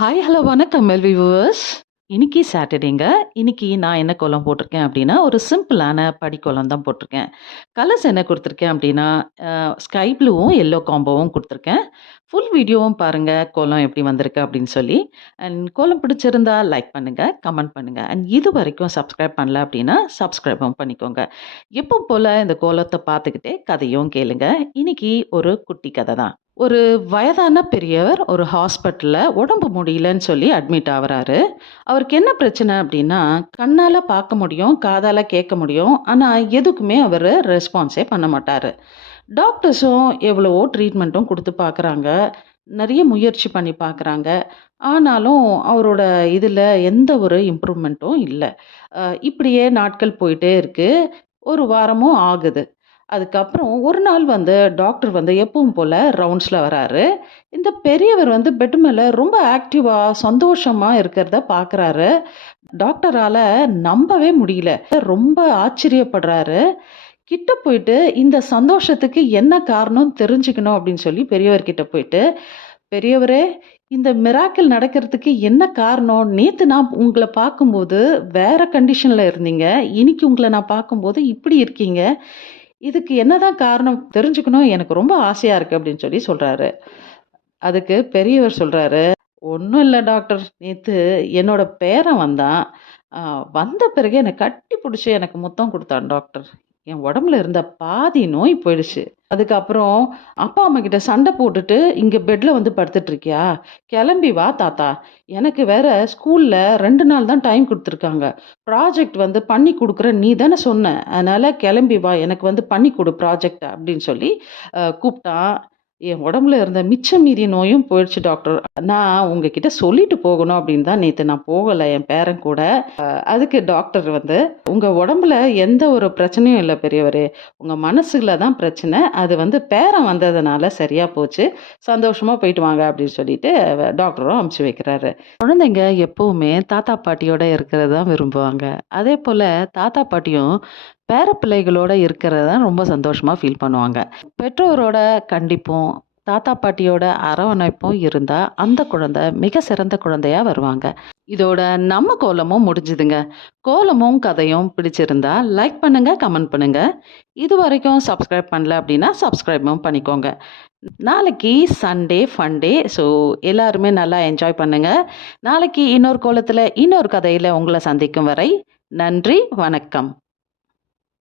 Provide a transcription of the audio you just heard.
Hi hello வணக்கம் மெல்வி viewers இன்னைக்கு சாட்டர்டேங்க இன்னைக்கு நான் என்ன கோலம் போட்டிருக்கேன் அப்படின்னா ஒரு சிம்பிளான படிக்கோலம் தான் போட்டிருக்கேன். கலர்ஸ் என்ன கொடுத்துருக்கேன் அப்படின்னா ஸ்கை ப்ளூவும் எல்லோ காம்போவும் கொடுத்துருக்கேன். ஃபுல் வீடியோவும் பாருங்கள் கோலம் எப்படி வந்திருக்கு அப்படின்னு சொல்லி. அண்ட் கோலம் பிடிச்சிருந்தா லைக் பண்ணுங்கள் கமெண்ட் பண்ணுங்கள் அண்ட் இது வரைக்கும் சப்ஸ்கிரைப் பண்ணல அப்படின்னா சப்ஸ்கிரைபும் பண்ணிக்கோங்க. எப்போ போல் இந்த கோலத்தை பார்த்துக்கிட்டே கதையும் கேளுங்க. இன்னைக்கு ஒரு குட்டி கதை தான். ஒரு வயதான பெரியவர் ஒரு ஹாஸ்பிட்டலில் உடம்பு முடியலன்னு சொல்லி அட்மிட் ஆகுறாரு. அவருக்கு என்ன பிரச்சனை அப்படின்னா கண்ணால் பார்க்க முடியும் காதால் கேட்க முடியும் ஆனால் எதுக்குமே அவர் ரெஸ்பான்ஸே பண்ண மாட்டார். டாக்டர்ஸும் எவ்வளவோ ட்ரீட்மெண்ட்டும் கொடுத்து பார்க்குறாங்க நிறைய முயற்சி பண்ணி பார்க்குறாங்க. ஆனாலும் அவரோட இதில் எந்த ஒரு இம்ப்ரூவ்மெண்ட்டும் இல்லை. இப்படியே நாட்கள் போயிட்டே இருக்குது ஒரு வாரமும் ஆகுது. அதுக்கப்புறம் ஒரு நாள் வந்து டாக்டர் வந்து எப்பவும் போல் ரவுண்ட்ஸில் வராரு. இந்த பெரியவர் வந்து பெட் மேலே ரொம்ப ஆக்டிவாக சந்தோஷமாக இருக்கிறத பார்க்குறாரு டாக்டரால் நம்பவே முடியல. ரொம்ப ஆச்சரியப்படுறாரு. கிட்ட போயிட்டு இந்த சந்தோஷத்துக்கு என்ன காரணம் தெரிஞ்சுக்கணும் அப்படின்னு சொல்லி பெரியவர்கிட்ட போயிட்டு பெரியவரே இந்த மிராக்கிள் நடக்கிறதுக்கு என்ன காரணம்? நேற்று நான் உங்களை பார்க்கும்போது வேற கண்டிஷனில் இருந்தீங்க. இன்னைக்கு உங்களை நான் பார்க்கும்போது இப்படி இருக்கீங்க. இதுக்கு என்னதான் காரணம் தெரிஞ்சுக்கணும் எனக்கு ரொம்ப ஆசையாக இருக்குது அப்படின்னு சொல்லி சொல்கிறாரு அதுக்கு பெரியவர் சொல்கிறாரு ஒன்றும் இல்லை டாக்டர் நேற்று என்னோட பேரன் வந்தான். வந்த பிறகு என்னை கட்டி பிடிச்சி எனக்கு முத்தம் கொடுத்தான் டாக்டர். என் உடம்புல இருந்த பாதி நோய் போயிடுச்சு. அதுக்கப்புறம் அப்பா அம்மா கிட்ட சண்டை போட்டுட்டு இங்கே பெட்டில் வந்து படுத்துட்டு இருக்கியா கிளம்பி வா தாத்தா. எனக்கு வேற ஸ்கூலில் ரெண்டு நாள் தான் டைம் கொடுத்துருக்காங்க. ப்ராஜெக்ட் வந்து பண்ணி கொடுக்குற நீ தானே சொன்ன. அதனால கிளம்பி வா எனக்கு வந்து பண்ணி கொடு ப்ராஜெக்ட் அப்படின்னு சொல்லி கூப்பிட்டான். என் உடம்புல இருந்த மிச்சம் மீறிய நோயும் போயிடுச்சு டாக்டர். நான் உங்ககிட்ட சொல்லிட்டு போகணும் அப்படின்னு தான் நேற்று நான் போகலை என் பேரன் கூட. அதுக்கு டாக்டர் வந்து உங்கள் உடம்புல எந்த ஒரு பிரச்சனையும் இல்லை பெரியவர். உங்கள் மனசுல தான் பிரச்சனை. அது வந்து பேரன் வந்ததுனால சரியாக போச்சு. சந்தோஷமாக போயிட்டு வாங்க அப்படின்னு சொல்லிட்டு டாக்டரும் அமுச்சு வைக்கிறாரு. குழந்தைங்க எப்போவுமே தாத்தா பாட்டியோட இருக்கிறது தான் விரும்புவாங்க. அதே போல் தாத்தா பாட்டியும் பேர பிள்ளைகளோட இருக்கிறது தான் ரொம்ப சந்தோஷமாக ஃபீல் பண்ணுவாங்க. பெற்றோரோட கண்டிப்பும் தாத்தா பாட்டியோட அரவணைப்பும் இருந்தால் அந்த குழந்தை மிக சிறந்த குழந்தையாக வருவாங்க. இதோட நம்ம கோலமும் முடிஞ்சுதுங்க. கோலமும் கதையும் பிடிச்சிருந்தா லைக் பண்ணுங்க கமெண்ட் பண்ணுங்க. இது வரைக்கும் சப்ஸ்கிரைப் பண்ணல அப்படின்னா சப்ஸ்கிரைபும் பண்ணிக்கோங்க. நாளைக்கு சண்டே ஃபண்டே ஸோ எல்லாருமே நல்லா என்ஜாய் பண்ணுங்க. நாளைக்கு இன்னொரு கோலத்தில் இன்னொரு கதையில் உங்களை சந்திக்கும் வரை நன்றி வணக்கம்.